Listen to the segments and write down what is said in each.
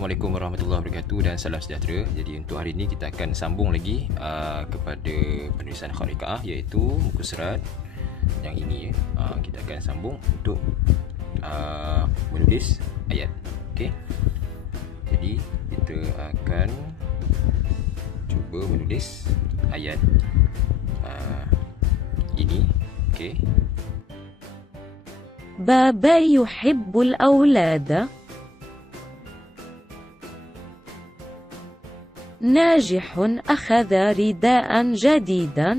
Assalamualaikum warahmatullahi wabarakatuh dan salam sejahtera. Jadi untuk hari ini kita akan sambung lagi kepada penulisan kharikaah, iaitu muka surat yang ini kita akan sambung untuk menulis ayat. Okey. Jadi kita akan cuba menulis ayat ini. Okey. بابا يحب الأولاد. ناجح أخذ رداء جديدا.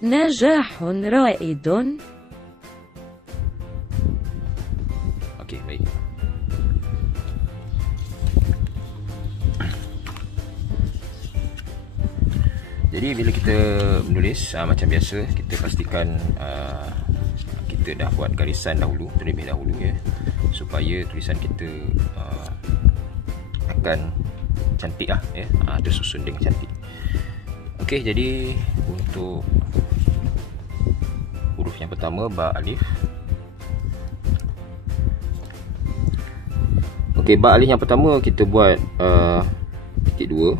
نجاح رائد. Okey, baik. Jadi bila kita menulis macam biasa, kita pastikan kita dah buat garisan dahulu, terlebih dahulu ya, supaya tulisan kita akan cantik lah ya, tersusun dengan cantik. Okey, jadi untuk huruf yang pertama, ba alif. Okey, ba alif yang pertama kita buat titik 2,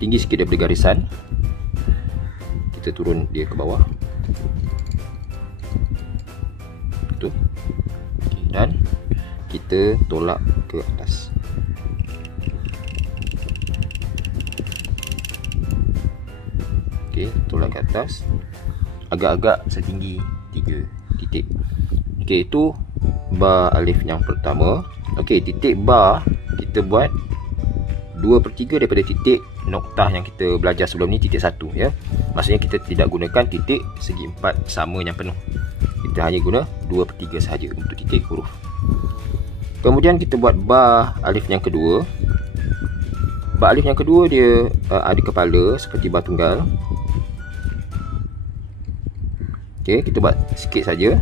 tinggi sikit daripada garisan. Kita turun dia ke bawah. Itu. Okay, dan kita tolak ke atas. Okey, tolak ke atas agak-agak setinggi 3 titik. Okey, itu ba alif yang pertama. Okey, titik ba kita buat 2/3 daripada titik noktah yang kita belajar sebelum ni, titik 1 ya. Maksudnya kita tidak gunakan titik segi 4 sama yang penuh. Kita hanya guna 2/3 sahaja untuk titik huruf. Kemudian kita buat ba alif yang kedua. Ba alif yang kedua dia ada kepala seperti ba tunggal. Okey, kita buat sikit saja.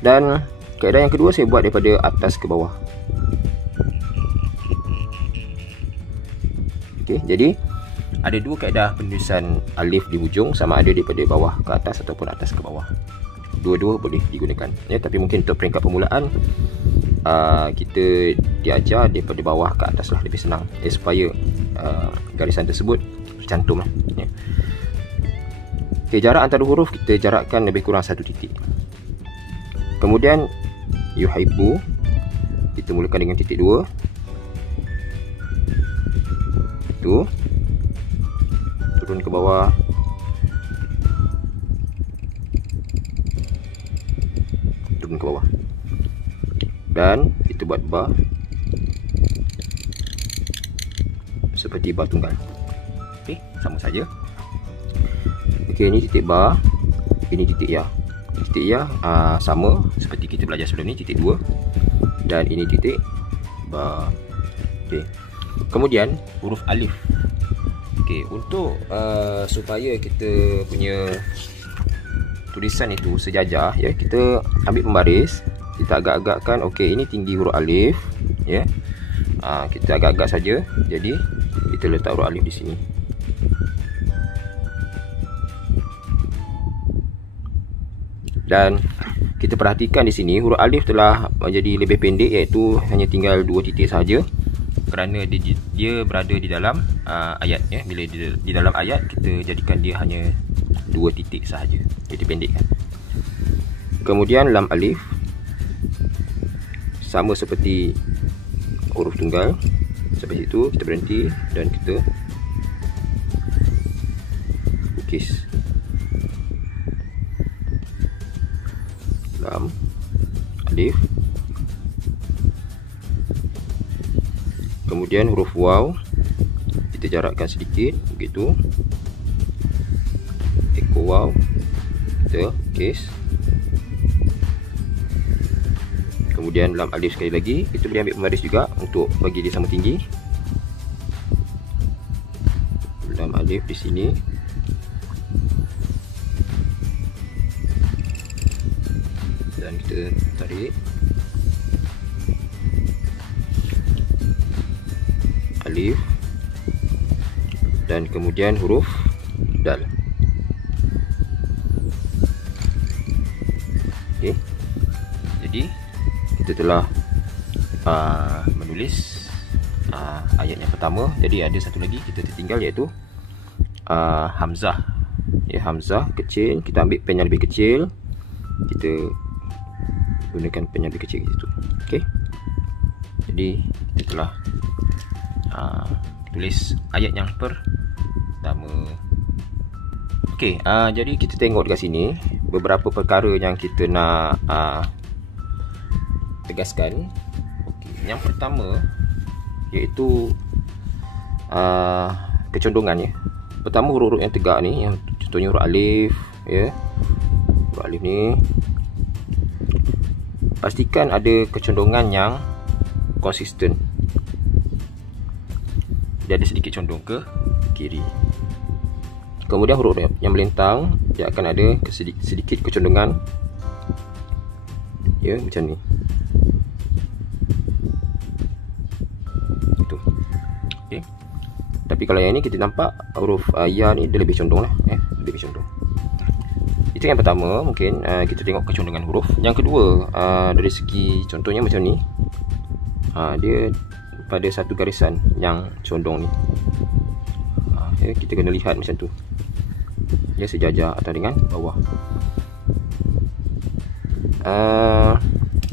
Dan kaedah yang kedua saya buat daripada atas ke bawah. Okey, jadi ada dua kaedah penulisan alif di hujung, sama ada daripada bawah ke atas ataupun atas ke bawah. Dua-dua boleh digunakan ya, tapi mungkin untuk peringkat permulaan kita diajar daripada bawah ke atas lah, lebih senang supaya garisan tersebut tercantum lah ya. Okey, jarak antara huruf kita jarakkan lebih kurang 1 titik. Kemudian yuhibbu kita mulakan dengan titik 2. Turun ke bawah, turun ke bawah, dan kita buat ba seperti ba tunggal. Okey, sama saja. Okey, ini titik ba, ini titik ya. Titik ya sama seperti kita belajar sebelum ni, titik 2, dan ini titik ba. Okey. Kemudian huruf alif. Okey, untuk supaya kita punya tulisan itu sejajar ya, kita ambil pembaris, kita agak-agakkan. Okey, ini tinggi huruf alif ya. Kita agak-agak saja. Jadi kita letak huruf alif di sini. Dan kita perhatikan di sini huruf alif telah menjadi lebih pendek, iaitu hanya tinggal 2 titik sahaja. Kerana dia berada di dalam ayat ya. Bila di dalam ayat, kita jadikan dia hanya 2 titik sahaja. Jadi pendekkan. Kemudian lam alif sama seperti huruf tunggal. Sampai situ kita berhenti dan kita lukis lam alif. Kemudian huruf waw kita jarakkan sedikit begitu. Eko waw kita lukis. Kemudian lam alif sekali lagi, kita boleh ambil pembaris juga untuk bagi dia sama tinggi. Lam alif di sini. Dan kita tarik alif, dan kemudian huruf dal. Okey. Jadi kita telah menulis ayat yang pertama. Jadi ada satu lagi kita tertinggal, iaitu hamzah. Ya, hamzah kecil, kita ambil pen yang lebih kecil, kita gunakan pen yang lebih kecil gitu. Okey. Jadi kita telah tulis ayat yang pertama. Okey, jadi kita tengok dekat sini beberapa perkara yang kita nak tegaskan. Okey, yang pertama iaitu kecondongan, ya. Pertama, huruf-huruf yang tegak ni, yang contohnya huruf alif, ya. Huruf alif ni pastikan ada kecondongan yang konsisten. Dia ada sedikit condong ke kiri. Kemudian huruf yang melintang, dia akan ada sedikit kecondongan, ya, macam ni. Itu. Okey. Tapi kalau yang ni kita nampak huruf ya ni dia lebih condong lah, lebih condong. Itu yang pertama, mungkin kita tengok kecondongan huruf. Yang kedua, dari segi contohnya macam ni, dia pada satu garisan yang condong ni, ya, kita kena lihat macam tu, dia sejajar atas dengan bawah.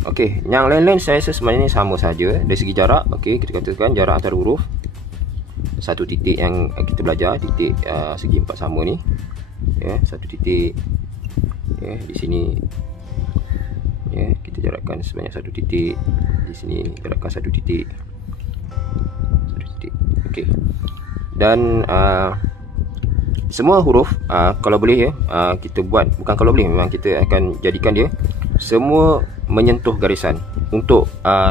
Okey, yang lain-lain saya rasa sebenarnya sama saja dari segi jarak. Okey, kita katakan jarak antara huruf, satu titik yang kita belajar, titik segi empat sama ni, ya, satu titik, ya, di sini, ya, kita jarakkan sebanyak satu titik, di sini jarakkan satu titik. Okey. Dan semua huruf kalau boleh, ya, kita buat, bukan kalau boleh, memang kita akan jadikan dia semua menyentuh garisan untuk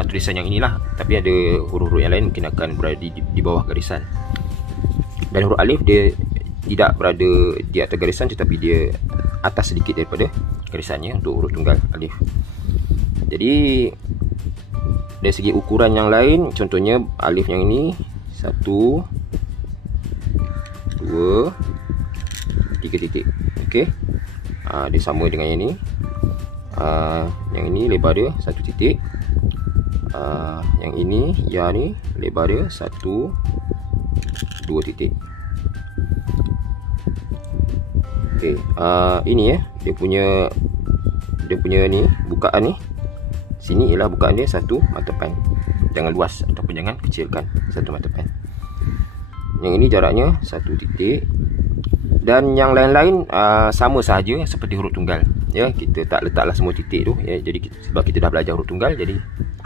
tulisan yang inilah. Tapi ada huruf-huruf yang lain mungkin akan berada di bawah garisan. Dan huruf alif dia tidak berada di atas garisan, tetapi dia atas sedikit daripada garisannya untuk huruf tunggal alif. Jadi dari segi ukuran yang lain, contohnya alif yang ini 1, 2, 3 titik. Okey. Dia sama dengan yang ini. Yang ini lebar dia 1 titik. Yang ini, ya ni, lebar dia 1, 2 titik. Okey. Ini, ya, dia punya ni bukaan ni. Sini ialah bukaan dia satu mata pen. Jangan luas ataupun jangan kecilkan, satu mata pen. Yang ini jaraknya 1 titik. Dan yang lain-lain sama sahaja seperti huruf tunggal, ya. Kita tak letaklah semua titik tu, ya. Jadi sebab kita dah belajar huruf tunggal, jadi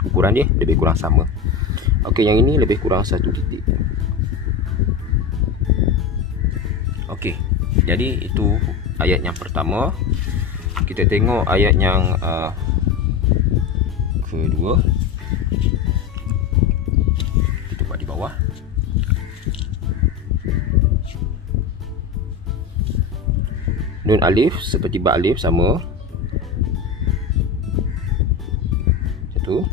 ukuran dia lebih kurang sama. Okey, yang ini lebih kurang 1 titik. Okey, jadi itu ayat yang pertama. Kita tengok ayat yang kedua. Kita buat di bawah. Nun alif seperti ba alif sama. Satu.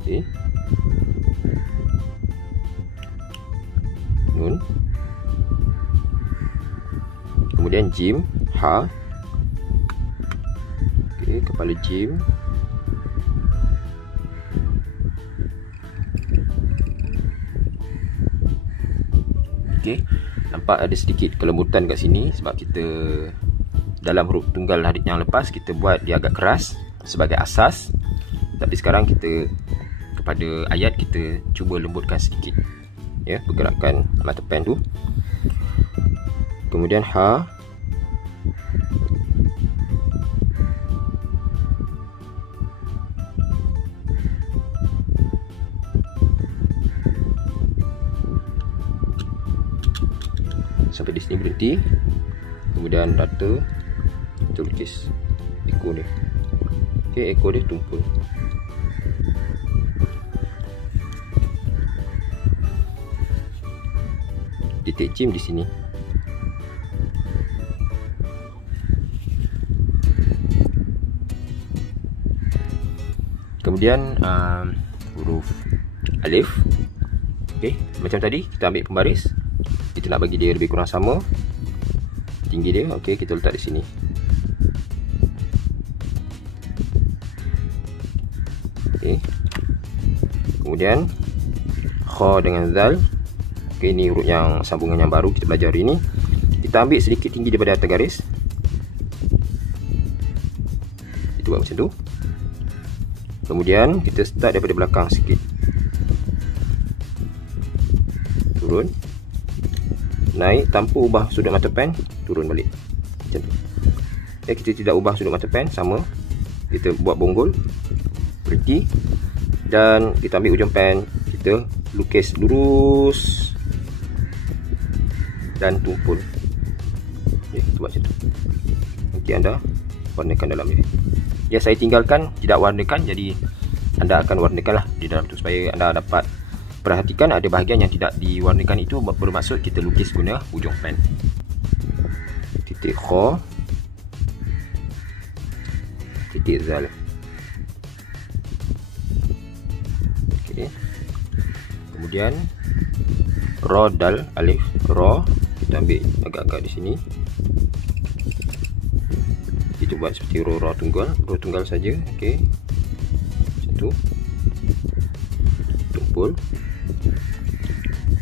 Okey. Nun. Kemudian jim, ha. Okey, kepala jim. Okey, nampak ada sedikit kelembutan kat sini sebab kita dalam huruf tunggal hadis yang lepas kita buat dia agak keras sebagai asas. Tapi sekarang kita kepada ayat kita cuba lembutkan sedikit, ya, pergerakan mata pen tu. Kemudian ha. Sampai di sini berhenti. Kemudian rata kita lukis ekor dia. Okey, ekor dia tumpul. Titik jim di sini. Kemudian huruf alif. Okey, macam tadi kita ambil pembaris. Kita nak bagi dia lebih kurang sama. tinggi dia. Okey, kita letak di sini. Okey. Kemudian kha dengan zal. Okey, ini huruf yang sambungan yang baru kita belajar hari ini. Kita ambil sedikit tinggi daripada atas garis. Kita buat macam tu. Kemudian kita start daripada belakang sikit. Turun. Naik tanpa ubah sudut mata pen, turun balik. Macam tu. Kita tidak ubah sudut mata pen, sama. Kita buat bonggol. Berhenti. Dan kita ambil ujung pen, kita lukis lurus dan tumpul. Kita buat macam tu. Nanti anda warnakan dalam dia. Ya, saya tinggalkan tidak warnakan, jadi anda akan warnakan lah di dalam tu supaya anda dapat perhatikan ada bahagian yang tidak diwarnakan. Itu bermaksud kita lukis guna ujung pen. Titik kha, titik zal. Okey. Kemudian ra, dal, alif. Ra kita ambil agak-agak di sini. Kita buat seperti ra tunggal saja. Okey. Macam tu. Tumpul.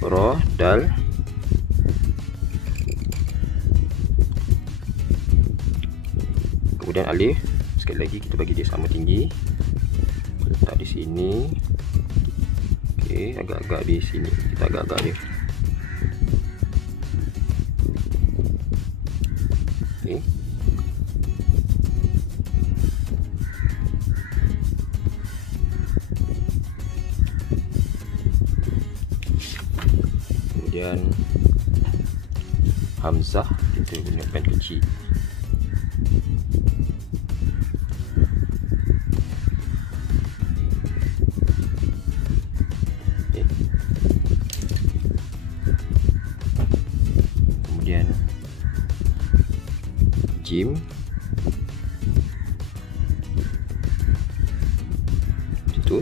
Ra, dal. Kemudian alif. Sekali lagi kita bagi dia sama tinggi. Letak di sini. Okey, agak-agak di sini. Kita agak-agak dia. Okey. Kemudian hamzah kita guna pen kecil. Okay. Kemudian jim, itu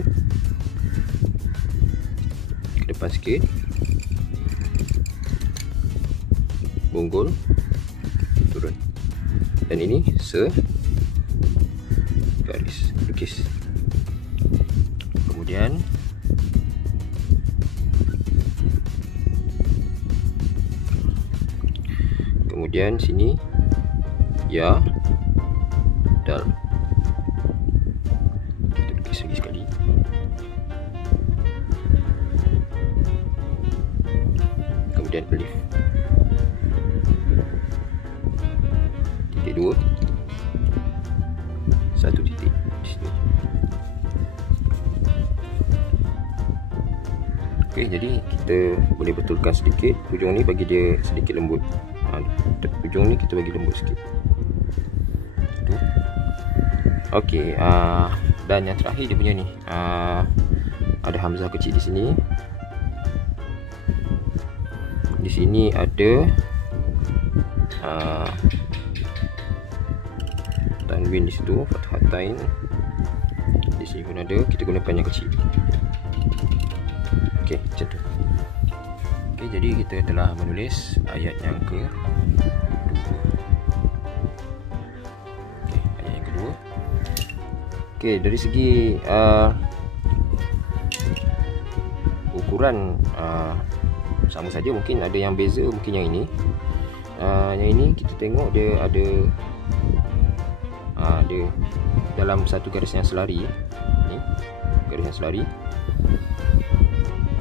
ke depan sikit. Bonggol, turun. Dan ini garis lukis. Kemudian sini ya, dal. Kita lukis lagi sekali. Kemudian alif. Titik 2. Satu titik di sini. Okey, jadi kita boleh betulkan sedikit hujung ni, bagi dia sedikit lembut. Hujung ni kita bagi lembut sikit. Okey, dan yang terakhir dia punya ni, ada hamzah kecil di sini. Di sini ada tanwin di situ, fathatain. Di sini pun ada, kita guna pen yang kecil. Okey, macam tu. Okey, jadi kita telah menulis ayat yang ke ayat yang kedua. Okey, dari segi ukuran sama saja, mungkin ada yang beza, mungkin yang ini. Yang ini kita tengok dia ada dalam satu garis yang selari. Ni garis yang selari.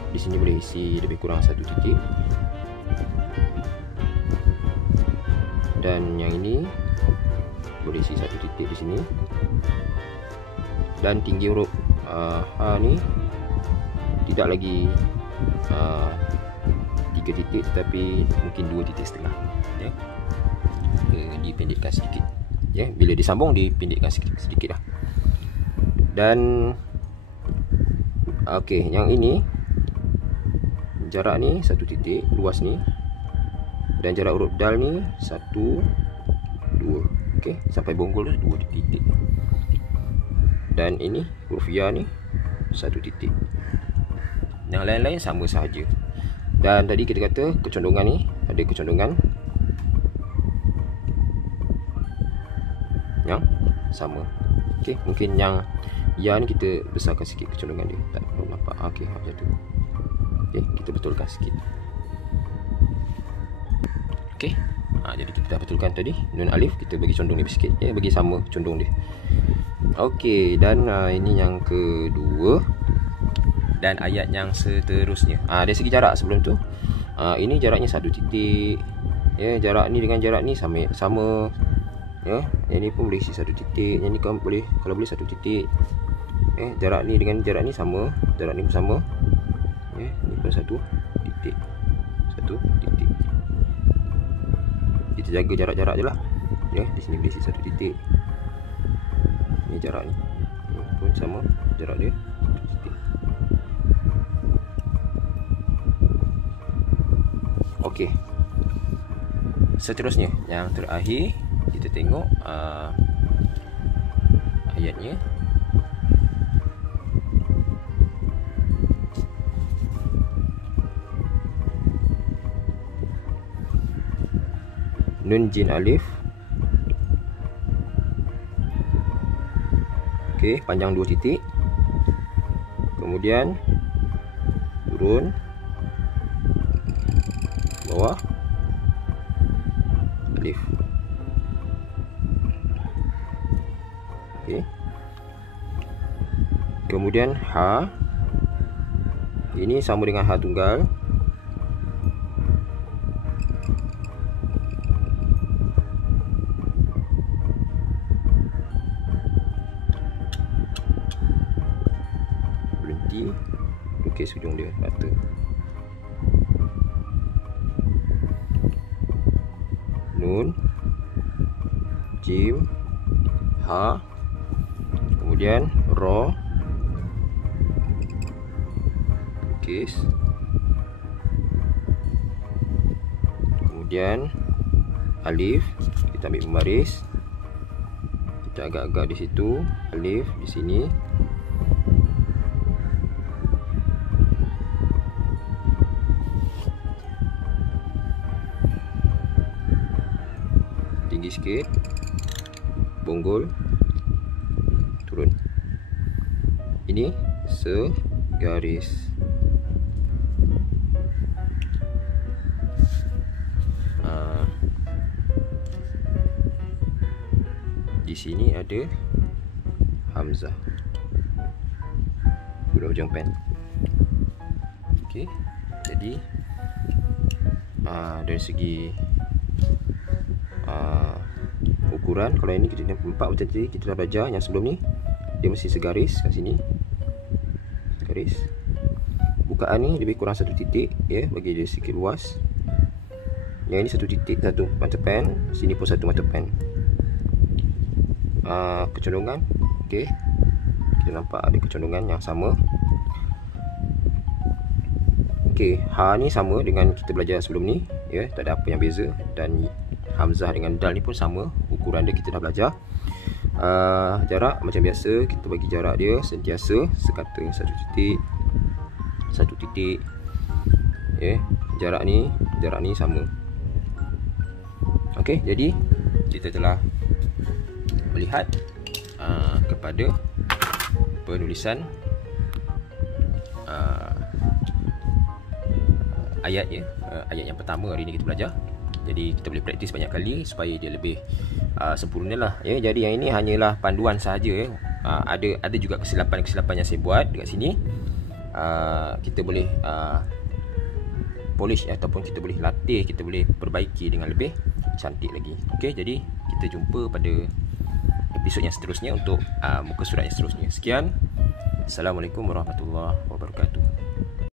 Di sini boleh isi lebih kurang satu titik. Dan yang ini boleh isi satu titik di sini. Dan tinggi huruf ha ni tidak lagi 3 titik, tetapi mungkin 2.5 ya. Dipendekkan sedikit ya, bila disambung dipendekkan sedikit lah. Dan okey, yang ini jarak ni 1 titik, luas ni, dan jarak huruf dal ni 1, 2. Okey, sampai bonggol 2 titik. Dan ini huruf ya ni 1 titik. Yang lain-lain sama sahaja. Dan tadi kita kata kecondongan ni, ada kecondongan yang sama. Okey, mungkin yang ya ni kita besarkan sikit kecondongan dia. Tak nampak. Okey, macam tu. Okey, kita betulkan sikit. Okey. Jadi kita dah betulkan tadi nun alif, kita bagi condong dia sikit ya, bagi sama condong dia. Okey, dan ini yang kedua dan ayat yang seterusnya. Dari segi jarak sebelum tu, ini jaraknya 1 titik. Ya, jarak ni dengan jarak ni sama ya. Yang ni pun boleh isi 1 titik, yang ni kan boleh, kalau boleh 1 titik. Jarak ni dengan jarak ni sama, jarak ni pun sama. Ni pun 1 titik. 1 titik. Kita jaga jarak-jarak je lah. Ya, di sini boleh isi 1 titik. Ni jarak ni. Ni pun sama, jarak dia 1 titik. Okey. Seterusnya, yang terakhir kita tengok ayatnya. Nun jin alif. Okey, panjang 2 titik. Kemudian turun bawah alif. Okey. Kemudian ha. Ini sama dengan ha tunggal. Berhenti. Lukis ujung dia rata. Nun, jim, ha, kemudian ro, lukis, kemudian alif, kita ambil pembaris, kita agak-agak di situ, alif di sini. Tinggi sikit, bonggol, turun. Ini segaris. Di sini ada hamzah guna hujung pen. Okey, jadi dari segi ukuran, kalau ini kita nampak macam tadi kita dah belajar yang sebelum ni, dia mesti segaris kat sini, segaris. Bukaan ni lebih kurang 1 titik ya, bagi dia sikit luas. Yang ini 1 titik, 1 mata pen, sini pun 1 mata pen. Kecondongan, okey, kita nampak ada kecondongan yang sama. Okey, ha ni sama dengan kita belajar sebelum ni ya, tak ada apa yang beza. Dan hamzah dengan dal ni pun sama, ukuran dia kita dah belajar. Jarak macam biasa, kita bagi jarak dia sentiasa sekata 1 titik, 1 titik ya. Jarak ni sama. Okey, jadi kita telah melihat kepada penulisan ayat ya. Ayat yang pertama hari ni kita belajar. Jadi kita boleh praktis banyak kali supaya dia lebih sempurna lah ya. Jadi yang ini hanyalah panduan sahaja ya. Ada juga kesilapan-kesilapan yang saya buat dekat sini. Kita boleh polish ya, ataupun kita boleh latih, kita boleh perbaiki dengan lebih cantik lagi. Okey, jadi kita jumpa pada episod yang seterusnya untuk muka surat yang seterusnya. Sekian. Assalamualaikum warahmatullahi wabarakatuh.